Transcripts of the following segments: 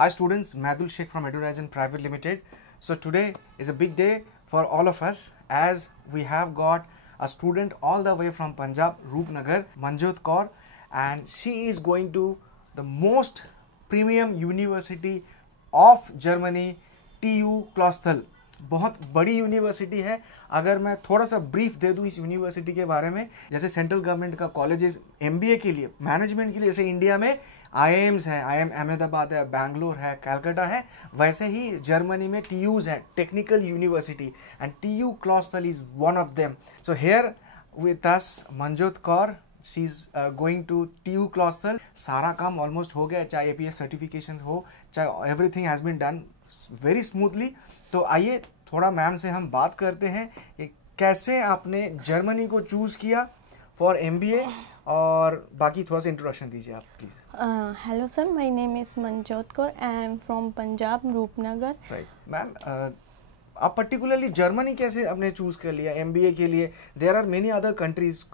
Hi students, Madhul Sheikh from EduRhorizon Private Limited. So today is a big day for all of us as we have got a student all the way from Punjab, Roopnagar, Manjot Kaur, and she is going to the most premium university of Germany, TU Clausthal. बहुत बड़ी university है। अगर मैं थोड़ा सा brief दे दूं इस university के बारे में, जैसे सेंट्रल गवर्नमेंट का कॉलेजेस एमबीए के लिए, मैनेजमेंट के लिए जैसे इंडिया में आईआईएम्स है, आईआईएम अहमदाबाद है, बैंगलोर है, कलकत्ता है, वैसे ही जर्मनी में टीयूज है, technical university, and TU Clausthal is one of them. So here with us Manjot Kaur, she is going to TU Clausthal. सारा काम ऑलमोस्ट हो गया, चाहे APS सर्टिफिकेशन हो, चाहे everything has been done very smoothly. तो आइए थोड़ा मैम से हम बात करते हैं कि कैसे आपने जर्मनी को चूज़ किया फॉर MBA, और बाकी थोड़ा सा इंट्रोडक्शन दीजिए आप please. Hello sir, my name is Manjot Kaur, I am from Punjab, Rupnagar. Right ma'am, आप पर्टिकुलरली जर्मनी कैसे आपने चूज कर लिया MBA के लिए? There are many other countries,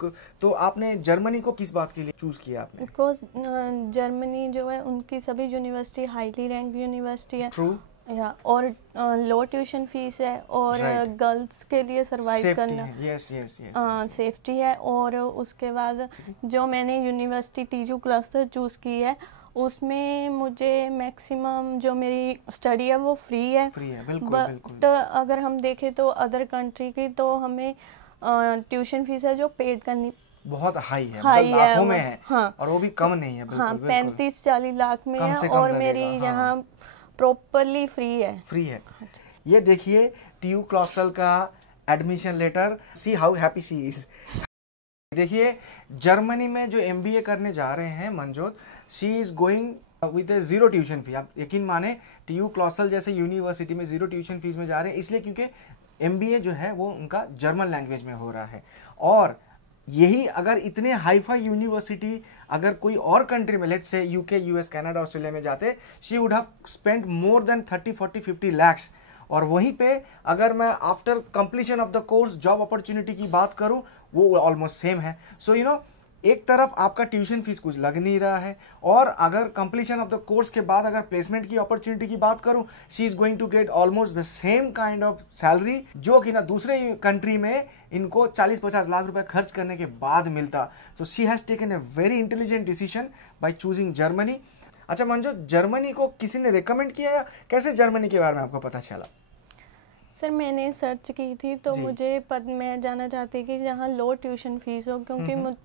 तो आपने जर्मनी को किस बात के लिए चूज किया आपने? बिकॉज जर्मनी जो है उनकी सभी यूनिवर्सिटी हाईली रैंक यूनिवर्सिटी है। ट्रू। या और लो ट्यूशन फीस है, और गर्ल्स के लिए सरवाइव करना सेफ्टी है। और उसके बाद जो मैंने यूनिवर्सिटी TU क्लस्टर चूज़ की है, उसमें मुझे मैक्सिमम जो मेरी स्टडी है वो फ्री है। बिल्कुल, बट अगर हम देखें तो अदर कंट्री की तो हमें ट्यूशन फीस है जो पेड करनी बहुत हाई है, हाई मतलब लाखों में है। हाँ, और वो भी कम नहीं है। बिल्कुल, हाँ, 35-40 लाख में है, और मेरी यहाँ प्रॉपरली फ्री है। फ्री है। ये देखिए TU क्लॉस्थल का admission letter, see how happy she is. देखिए जर्मनी में जो MBA करने जा रहे हैं Manjot, she is going with a zero tuition fee. आप यकीन माने TU क्लॉस्थल जैसे यूनिवर्सिटी में जीरो ट्यूशन फीस में जा रहे हैं, इसलिए क्योंकि MBA जो है वो उनका जर्मन लैंग्वेज में हो रहा है। और यही अगर इतने हाईफाई यूनिवर्सिटी अगर कोई और कंट्री में, let's say UK, US, Canada, Australia में जाते, she would have spent more than 30-40-50 lakhs। और वहीं पे अगर मैं after completion of the course job opportunity की बात करूं, वो ऑलमोस्ट सेम है। सो यू नो, एक तरफ आपका ट्यूशन फीस कुछ लग नहीं रहा है, और अगर कंप्लीशन ऑफ द कोर्स के बाद अगर प्लेसमेंट की अपॉर्चुनिटी की बात करूं, she is going to get almost the same kind of salary, जो कि ना दूसरे कंट्री में इनको 40-50 लाख रुपए खर्च करने के बाद मिलता। So she has taken a very intelligent decision by choosing Germany. अच्छा मंजू, जर्मनी को किसी ने रिकमेंड किया या कैसे जर्मनी के बारे में आपको पता चला? सर मैंने सर्च की थी तो मुझे मैं जाना चाहती कि जहाँ लो ट्यूशन फीस हो, क्योंकि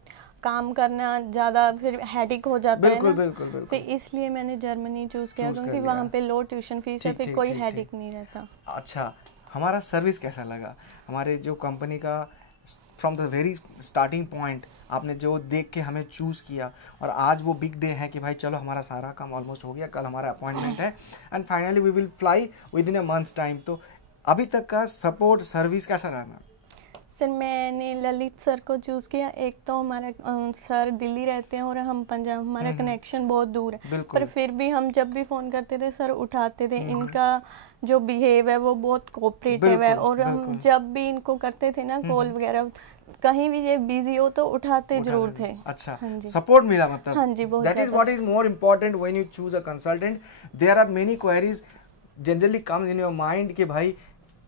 काम करना ज़्यादा फिर हेडिक हो जाता है ना। बिल्कुल। फिर इसलिए मैंने जर्मनी चूज़ किया, क्योंकि वहाँ पे लो ट्यूशन फीस है, फिर कोई हेडिक नहीं रहता। अच्छा, हमारा सर्विस कैसा लगा? हमारे जो कंपनी का from the very starting point आपने जो देख के हमें चूज़ किया, और आज वो बिग डे है कि भाई चलो हमारा सारा काम ऑलमोस्ट हो गया, कल हमारा अपॉइंटमेंट है, and finally we will fly with in a month's time. तो अभी तक का सपोर्ट सर्विस कैसा रहा मैम? सर मैंने ललित सर को चूज़ किया। एक तो हमारा सर दिल्ली रहते हैं और हम पंजाब, हमारा कनेक्शन बहुत दूर है, पर फिर भी हम जब भी फ़ोन करते थे सर उठाते थे। इनका जो बिहेव है वो बहुत कोऑपरेटिव है, और हम जब भी इनको करते थे ना कॉल वगैरह, कहीं भी ये बिजी हो तो उठाते जरूर थे। अच्छा, हाँ जी, सपोर्ट मिला मतलब। हाँ जी, बहुत। That is what is more important when you choose a consultant. There are many queries generally comes in your mind कि भाई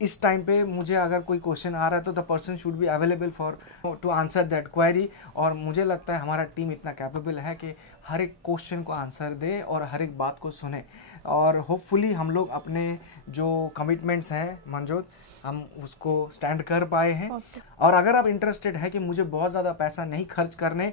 इस टाइम पे मुझे अगर कोई क्वेश्चन आ रहा है तो the person should be available for to answer that query. और मुझे लगता है हमारा टीम इतना कैपेबल है कि हर एक क्वेश्चन को आंसर दे और हर एक बात को सुने, और होपफुली हम लोग अपने जो कमिटमेंट्स हैं मंजोत, हम उसको स्टैंड कर पाए हैं। और अगर आप इंटरेस्टेड है कि मुझे बहुत ज़्यादा पैसा नहीं खर्च करने,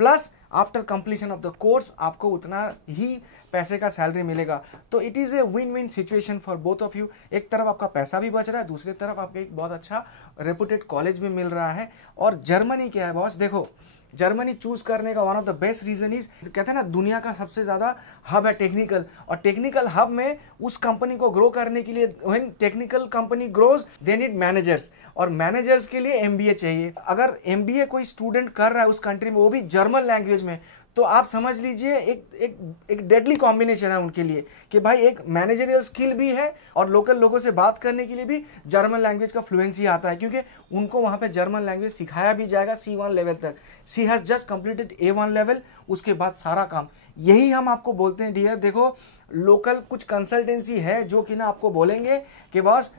plus after completion of the course आपको उतना ही पैसे का सैलरी मिलेगा, तो it is a win win situation for both of you. एक तरफ आपका पैसा भी बच रहा है, दूसरी तरफ आपको एक बहुत अच्छा रेपुटेड कॉलेज भी मिल रहा है। और जर्मनी क्या है बॉस, देखो जर्मनी चूज करने का one of the best reason is, कहते हैं ना दुनिया का सबसे ज्यादा हब है टेक्निकल, और टेक्निकल हब में उस कंपनी को ग्रो करने के लिए, when technical company grows they need managers, और मैनेजर्स के लिए MBA चाहिए। अगर MBA कोई स्टूडेंट कर रहा है उस कंट्री में, वो भी जर्मन लैंग्वेज में, तो आप समझ लीजिए एक डेडली कॉम्बिनेशन है उनके लिए कि भाई एक मैनेजरियल स्किल भी है और लोकल लोगों से बात करने के लिए भी जर्मन लैंग्वेज का फ्लुएंसी आता है, क्योंकि उनको वहाँ पे जर्मन लैंग्वेज सिखाया भी जाएगा C1 लेवल तक। She has just completed A1 level, उसके बाद सारा काम यही हम आपको बोलते हैं डियर, देखो लोकल कुछ कंसल्टेंसी है जो कि ना आपको बोलेंगे कि बॉस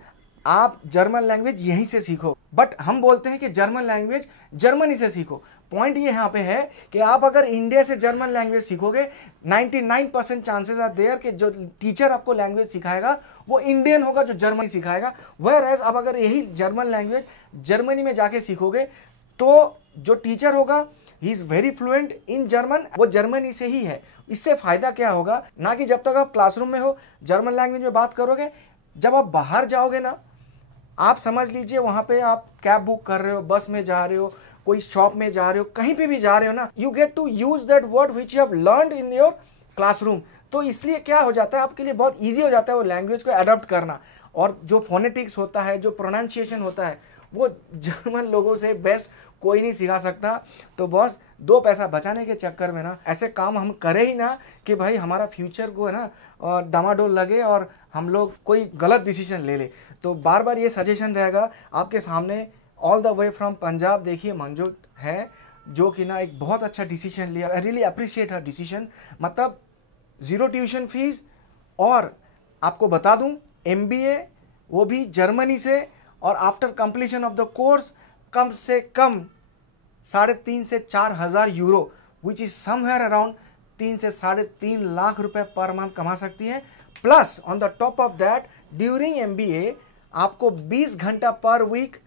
आप जर्मन लैंग्वेज यहीं से सीखो, बट हम बोलते हैं कि जर्मन लैंग्वेज जर्मनी से सीखो। पॉइंट ये यहाँ पे है कि आप अगर इंडिया से जर्मन लैंग्वेज सीखोगे 99% चांसेस आर देयर कि जो टीचर आपको लैंग्वेज सिखाएगा वो इंडियन होगा जो जर्मनी सिखाएगा। वेयर एज आप अगर यही जर्मन लैंग्वेज जर्मनी में जाके सीखोगे तो जो टीचर होगा he is very fluent in German, वो जर्मनी से ही है। इससे फायदा क्या होगा ना कि जब तक आप क्लासरूम में हो जर्मन लैंग्वेज में बात करोगे, जब आप बाहर जाओगे ना, आप समझ लीजिए वहां पे आप कैब बुक कर रहे हो, बस में जा रहे हो, कोई शॉप में जा रहे हो, कहीं पे भी जा रहे हो ना, you get to use that word which you have learned in your classroom. तो इसलिए क्या हो जाता है आपके लिए बहुत ईजी हो जाता है वो लैंग्वेज को अडॉप्ट करना, और जो फोनेटिक्स होता है, जो प्रोनाउंसिएशन होता है, वो जर्मन लोगों से बेस्ट कोई नहीं सिखा सकता। तो बॉस 2 पैसा बचाने के चक्कर में ना ऐसे काम हम करें ही ना कि भाई हमारा फ्यूचर को है ना डामाडोल लगे और हम लोग कोई गलत डिसीजन ले ले। तो बार बार ये सजेशन रहेगा आपके सामने। All the way from Punjab देखिए मंजूत है जो कि ना एक बहुत अच्छा डिसीजन लिया। I really appreciate her decision. मतलब 0 ट्यूशन फीस, और आपको बता दूं MBA वो भी जर्मनी से, और after completion of the course कम से कम 3.5 से 4 हज़ार euro which is somewhere around 3 से 3.5 लाख रुपए पर मंथ कमा सकती हैं। Plus on the top of that during MBA आपको 20 घंटा पर वीक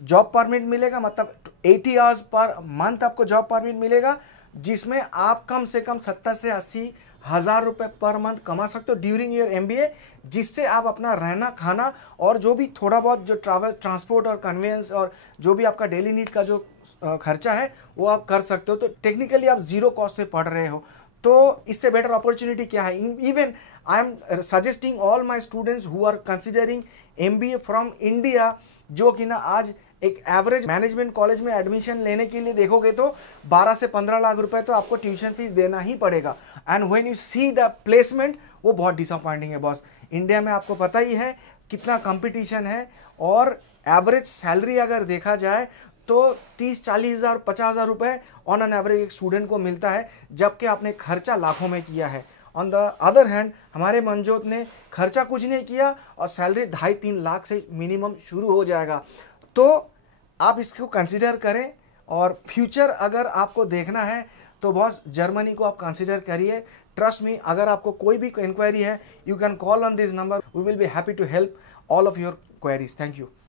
जॉब परमिट मिलेगा, मतलब 80 आवर्स पर मंथ आपको जॉब परमिट मिलेगा, जिसमें आप कम से कम 70 से 80 हज़ार रुपए पर मंथ कमा सकते हो ड्यूरिंग योर MBA, जिससे आप अपना रहना खाना और जो भी थोड़ा बहुत जो ट्रैवल ट्रांसपोर्ट और कन्वेंस और जो भी आपका डेली नीड का जो खर्चा है वो आप कर सकते हो। तो टेक्निकली आप 0 कॉस्ट से पढ़ रहे हो, तो इससे बेटर अपॉर्चुनिटी क्या है। Even I am suggesting all my students who are considering MBA from India, जो कि ना आज एक एवरेज मैनेजमेंट कॉलेज में एडमिशन लेने के लिए देखोगे तो 12 से 15 लाख रुपए तो आपको ट्यूशन फीस देना ही पड़ेगा। And when you see the placement वो बहुत डिसअपॉइंटिंग है बॉस। इंडिया में आपको पता ही है कितना कंपटीशन है, और एवरेज सैलरी अगर देखा जाए तो 30-40 हज़ार 50 हज़ार रुपये ऑन एन एवरेज एक स्टूडेंट को मिलता है, जबकि आपने खर्चा लाखों में किया है। ऑन द अदर हैंड हमारे मनजोत ने खर्चा कुछ नहीं किया और सैलरी 2.5-3 लाख से मिनिमम शुरू हो जाएगा। तो आप इसको कंसिडर करें, और फ्यूचर अगर आपको देखना है तो बॉस जर्मनी को आप कंसिडर करिए। ट्रस्ट मी, अगर आपको कोई भी इंक्वायरी है you can call on this number, we will be happy to help all of your queries. Thank you.